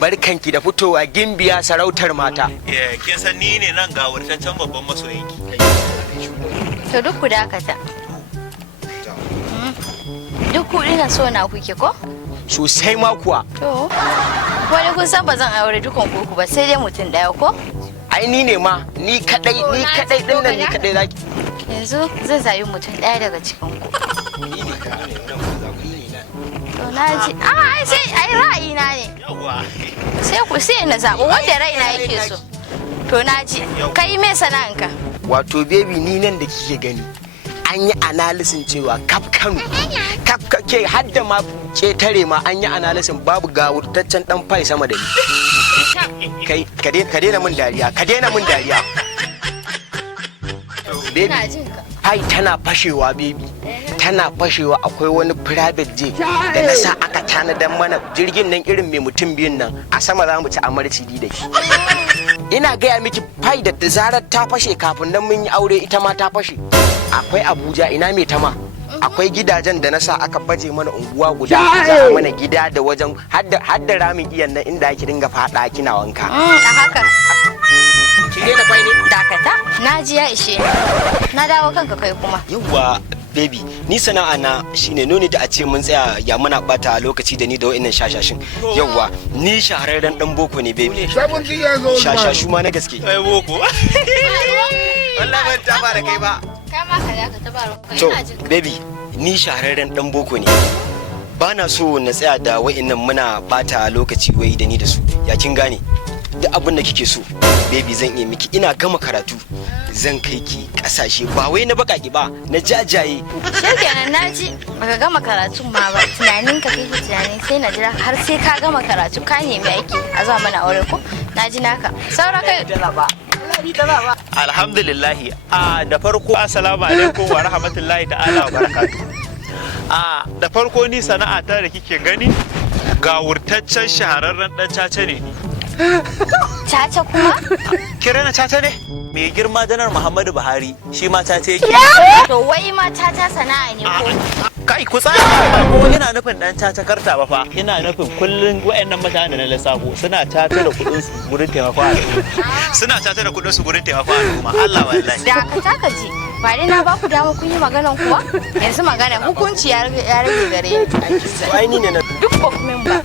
barkanki da fitowa gimbiya sarautar mata. Kin san ni ne nan ga wurtaccen babban masoyinki. To duk ku dakata. Duk ku ina so na kuke ko? Sosai ma kuwa. To. Wani kun san ba zan aure dukan ku ba sai dai mutum daya ko? Ai ni ne ma ni kadai din nan ni kadai zaki. Yanzu zan zabi mutum daya daga cikin ku. To na ji. Ai sai ai ra'ayina ne. Yawwa. Sai na zabi wanda raina yake so. To na ji. Kai me sana'anka? Wato baby ni nan da kike gani. An yi analisin cewa kaf Kano ke hadda ma ketare ma an yi analisin babu gawurtaccen dan fai sama da ni. Kai ka daina min dariya baby ai tana fashewa baby tana fashewa akwai wani private jet da na sa aka tanadan mana jirgin nan irin mai mutum biyun nan a sama za mu ci amarci da shi. Ina gaya miki fai da zarar ta fashe kafin nan mun yi aure ita ma ta fashe. Akwai Abuja ina mai tama akwai gidajen da na sa aka baje mana unguwa guda za a mana gida da wajen hadda ramin iyan nan inda ake dinga fada kina wanka. A haka ki daina fai ne dakata na ji ya ishe na dawo kanka kai kuma. Yawwa baby ni sana'a na shine nuni da a ce mun tsaya ya muna bata lokaci da ni da wa'annan shashashin. Yawwa ni shahararren dan boko ne baby shashashu ma na gaske. Ai boko wallahi ban ta ba da kai ba. Kama ka da ka tabaro kai To ina jin baby ni shahararren dan boko ne ba na so na tsaya da wa'annan muna bata lokaci wai da ni da su ya kin gane duk abin da kike so baby zan iya miki ina gama karatu zan kai ki kasashe ba wai na bakaki ba na jajaye. Shikenan naji baka gama karatun ma ba tunanin ka kai tunani sai na jira har sai ka gama karatu ka nemi aiki a za mana aure ko naji naka saura kai Alhamdulillahi. Da farko assalamu alaikum wa rahmatullahi ta'ala wa barakatuh. Da farko ni sana'ata da kike gani ga wurtaccen shahararren dan caca ne ni. Caca kuma? Kira na caca ne? Mai girma janar Muhammadu Buhari shi ma caca yake. To wai ma caca sana'a ne ko? Kai ku tsaya ba ko ina nufin dan caca karta ba fa ina nufin kullun wayannan mutanen na lissafo suna caca da kudin su gurin taimako suna caca da kudin su gurin taimako al'umma Allah wallahi da ka ji ba dai na ba ku dama kun yi maganan kuwa yanzu magana hukunci ya rage gare ni Ai ni ne na duk of member